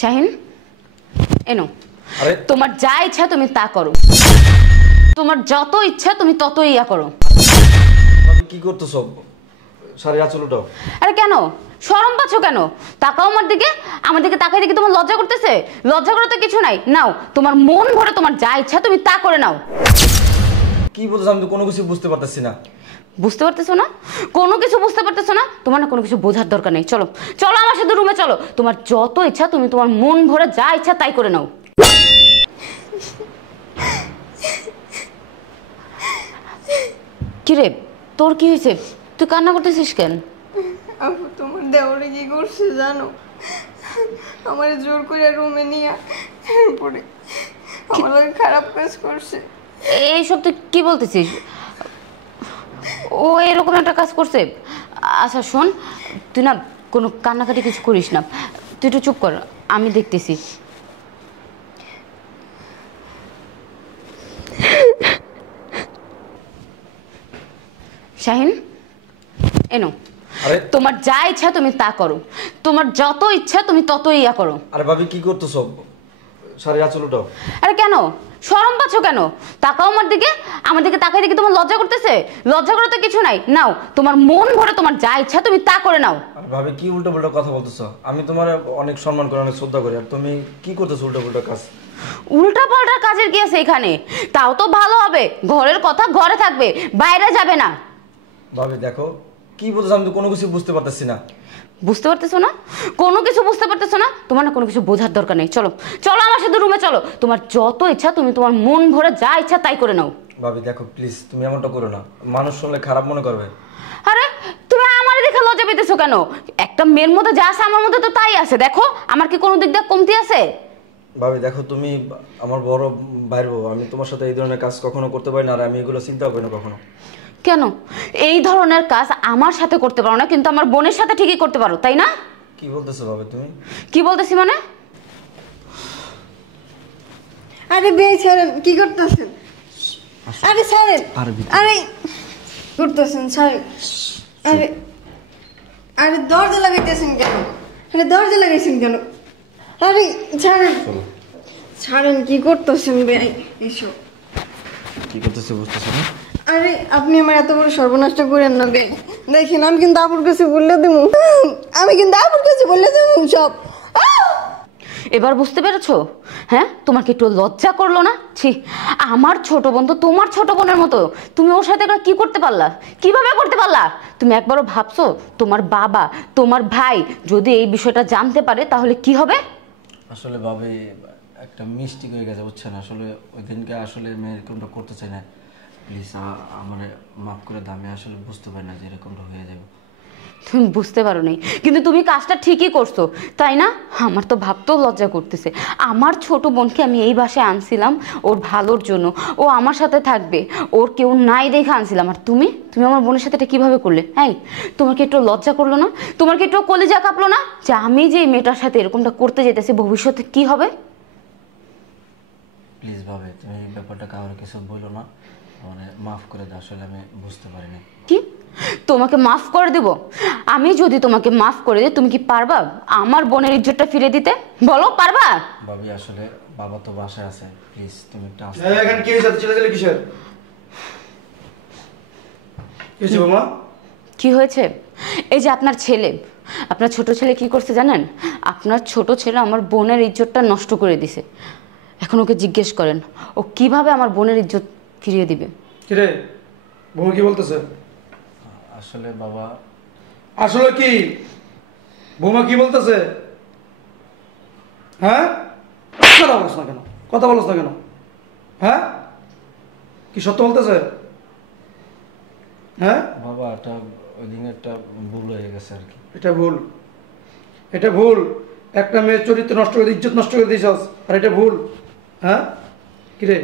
শাহিন এনো আরে তোমার যা ইচ্ছা তুমি তা করো, তোমার যত ইচ্ছা তুমি ততই ইয়া করো। ভাবি কি করতেছো? শাড়ি আঁচল উঠাও। আরে কেন শরম পাচ্ছ কেন? তাকাও আমার দিকে তাকাই দেখি তোমার লজ্জা করতেছে? লজ্জা করে তো কিছু নাই, নাও তোমার মন ভরে তোমার যা ইচ্ছা তুমি তা করে নাও। কি বলতেছ? আমি তো কোনো কিছু বুঝতে পারতেছি না। বুঝতে পারতেছো না? কোনো কিছু বুঝতে পারতেছো না? তোমার না কোনো কিছু বোঝার দরকার নেই। চলো চলো আমার সাথে রুমে চলো, তোমার যত ইচ্ছা তুমি তোমার মন ভরে যা ইচ্ছা তাই করে নাও। কিরে তোর কি হয়েছে? তুই কান্না করতেছিস কেন? আপু তোমার দেওরে কি করছে জানো? আমার জোর করে রুমে নিয়ে এরপরে আমার লগে খারাপ কাজ করছে। এইসব তুই কি বলতেছিস? ও এরকম একটা কাজ করছে? আচ্ছা শোন, তুই না কোনো কান্নাকাটি কিছু করিস না, তুই একটু চুপ কর, আমি দেখতেছি। শাহিন এনো আরে তোমার যা ইচ্ছা তুমি তা করো, তোমার যত ইচ্ছা তুমি ততই ইয়া করো। আরে ভাবি কি করতেছো? শাড়ি আঁচল উঠাও। আরে কেন শরম পাচ্ছ কেন? তাকাও আমার দিকে তাকাই দেখি তোমার লজ্জা করতেছে? লজ্জা করে তো কিছু নাই, নাও তোমার মন ভরে তোমার যা ইচ্ছা তুমি তা করে নাও। আরে ভাবি কি উল্টো পাল্টা কথা বলতেছো? আমি তোমার অনেক সম্মান করি, অনেক শ্রদ্ধা করি, আর তুমি কি করতেছো উল্টো পাল্টা কাজ? উল্টা পাল্টা কাজের কি আছে এখানে? তাও তো ভালো হবে, ঘরের কথা ঘরে থাকবে, বাইরে যাবে না। ভাবি দেখো কি বলতেছো? আমি তো কোনো কিছু বুঝতে পারতেছি না। বুঝতে পারতেছো না? কোনো কিছু বুঝতে পারতেছো না? তোমার না কোনো কিছু বোঝার দরকার নেই। চলো চলো আমার সাথে রুমে চলো, তোমার যত ইচ্ছা তুমি তোমার মন ভরে যা ইচ্ছা তাই করে নাও। ভাবি দেখো প্লিজ, তুমি এমনটা করো না, মানুষ শুনলে খারাপ মনে করবে। আরে তুমি আমার দেখে লজ্জা পেতেছো কেন? একটা মেয়ের মধ্যে যা আছে আমার মধ্যে তো তাই আছে, দেখো আমার কি কোনো দিক দিয়ে কমতি আছে? ভাবি দেখো তুমি আমার বড় ভাইয়ের বউ, আমি তোমার সাথে এই ধরনের কাজ কখনো করতে পারি না, আর আমি এগুলো চিন্তা করি না কখনো। কেন এই ধরনের কাজ আমার সাথে করতে পারো না, কিন্তু আমার বোনের সাথে ঠিকই করতে পারো, তাই না? কি বলতেছো ভাবি তুমি? কি বলতেছি মানে? আরে বে ছাড়েন, কি করতেছেন? আরে ছাড়েন, আরে করতেছেন ছাড়েন। আরে আরে দরজা লাগাইতেছেন কেন? আরে দরজা লাগাইছেন কেন? আরে ছাড়েন ছাড়েন, কি করতেছেন বে? এসো। কি করতেছো বুঝতেছো না? আরে আপনি আমার এত বড় সর্বনাশটা করেন না বে। দেখেন আমি কিন্তু আপুর কাছে বললে দেবো, আমি কিন্তু আপুর কাছে বললে দেবো সব। এবার বুঝতে পেরেছো? হ্যাঁ তোমার কি একটু লজ্জা করলো না? ছি, আমার ছোট বোন তো তোমার ছোট বোনের মতো, তুমি ওর সাথে কি করতে পারলা? কিভাবে করতে পারলা? তুমি একবারও ভাবছো তোমার বাবা তোমার ভাই যদি এই বিষয়টা জানতে পারে তাহলে কি হবে? আসলে ভাবি একটা মিস্টেক হয়ে গেছে বুঝছেন, আসলে ওই দিনকে আসলে আমি এরকমটা করতে চাই না, প্লিজ আমার মাফ করে দাও, আমি আসলে বুঝতে পারি না যে এরকমটা হয়ে যাবে। তুমি বুঝতে পারো নাই, কিন্তু তুমি কাজটা ঠিকই করছো, তাই না? আমার তো ভাবতেও লজ্জা করতেছে, আমার ছোট বোনকে আমি এই বাসায় আনছিলাম ওর ভালোর জন্য, ও আমার সাথে থাকবে, ওর কেউ নাই দেখে আনছিলাম, আর তুমি তুমি আমার বোনের সাথে এটা কিভাবে করলে? হ্যাঁ তোমার কি একটু লজ্জা করলো না? তোমার কি একটু কলিজা কাঁপলো না যে আমি যে এই মেয়েটার সাথে এরকমটা করতে যেতেছি ভবিষ্যতে কি হবে? প্লিজ ভাবে তুমি এই ব্যাপারটা কারোর কিছু বলো না, মানে মাফ করে দাও, আসলে আমি বুঝতে পারিনি। কি তোমাকে মাফ করে দেব? আমি যদি তোমাকে মাফ করে দিই তুমি কি পারবা আমার বোনের ইজ্জতটা ফিরে দিতে? বলো পারবা? ভাবি আসলে বাবা তো বাসায় আছে, প্লিজ তুমি একটু আসতে। এখানে কি হয়েছে? চিল্লাচিল্লি কিসের? কি হয়েছে বাবা? কি হয়েছে? এই যে আপনার ছেলে, আপনার ছোট ছেলে কি করছে জানেন? আপনার ছোট ছেলে আমার বোনের ইজ্জতটা নষ্ট করে দিছে। এখন ওকে জিজ্ঞেস করেন ও কিভাবে আমার বোনের ইজ্জত ফিরিয়ে দিবে। কিরে বউ কি বলতেছে? আসলে বাবা আসলে কি বৌমা কি বলতেছে? হ্যাঁ কথা বলছ না কেন? কথা বলছ না কেন? হ্যাঁ কি সত্য বলতেছে? হ্যাঁ বাবা একটা ওই দিন একটা ভুল হয়ে গেছে আর কি। এটা ভুল, এটা ভুল। একটা মেয়ের চরিত্র নষ্ট করে ইজ্জত নষ্ট করে দিয়েছস, আর এটা ভুল। হ্যাঁ কিরে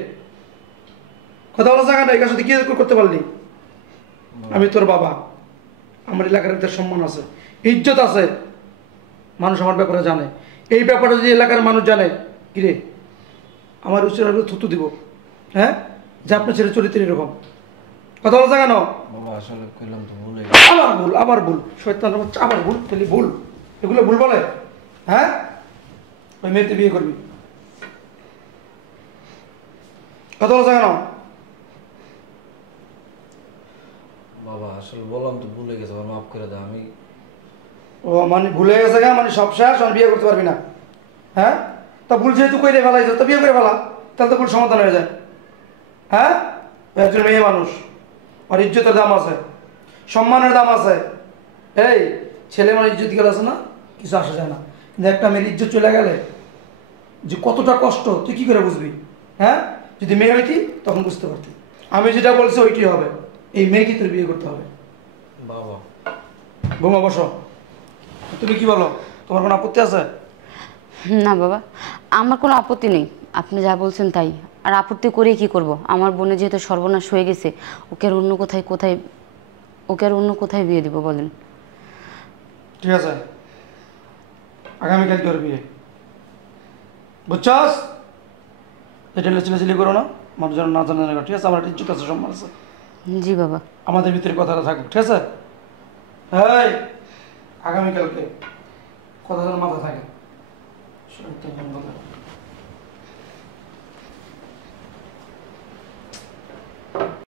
কথা বলার জায়গা নাই, কার সাথে কি করতে পারলি? আমি তোর বাবা, আমার এলাকার একটা সম্মান আছে, ইজ্জত আছে, মানুষ আমার ব্যাপারে জানে। এই ব্যাপারটা যদি এলাকার মানুষ জানে, কিরে আমার উচিত থুতু দিব? হ্যাঁ যে আপনার ছেলে চরিত্র এরকম, কথা বলা জায়গা নাও। বাবা আসলে কইলাম তো ভুল হয়ে আবার ভুল, আবার ভুল, শয়তান বাচ্চা, আবার ভুল, খালি ভুল, এগুলো ভুল বলে? হ্যাঁ ওই মেয়েতে বিয়ে করবি। কথা বলছে কেন? বাবা আসলে বললাম তো, ভুলে গেছে, আমার মাফ করে দাও। আমি ও মানে ভুলে গেছে গা, মানে সব শেষ, আর বিয়ে করতে পারবি না? হ্যাঁ, তা ভুল যেহেতু করে ফেলাইছ, তো বিয়ে করে ফেলা, তাহলে তো ভুল সমাধান হয়ে যায়। হ্যাঁ, ও একজন মেয়ে মানুষ, আর ইজ্জতের দাম আছে, সম্মানের দাম আছে। এই ছেলে মানে ইজ্জত গেলে আছে না, কিছু আসা যায় না, কিন্তু একটা মেয়ের ইজ্জত চলে গেলে যে কতটা কষ্ট তুই কি করে বুঝবি? হ্যাঁ, যদি মেয়ে হইতি তখন বুঝতে পারতি। আমি যেটা বলছি ওইটি হবে, এই মেয়েকে তোর বিয়ে করতে হবে। বাবা বৌমা বসো, তুমি কি বলো, তোমার কোনো আপত্তি আছে? না বাবা, আমার কোনো আপত্তি নেই, আপনি যা বলছেন তাই। আর আপত্তি করে কি করব? আমার বোনে যেহেতু সর্বনাশ হয়ে গেছে, ওকে আর অন্য কোথায় বিয়ে দিব বলেন? ঠিক আছে, আগামীকাল তোর বিয়ে, বুঝছস? এটা চিলাচিলি করো না, মানুষ যেন না জানে না, ঠিক আছে? আমার একটা ইজ্জত আছে, সম্মান আছে। জি বাবা। আমাদের ভিতরে কথাটা থাকুক, ঠিক আছে? এই আগামীকালকে কথা যেন মাথা থাকে।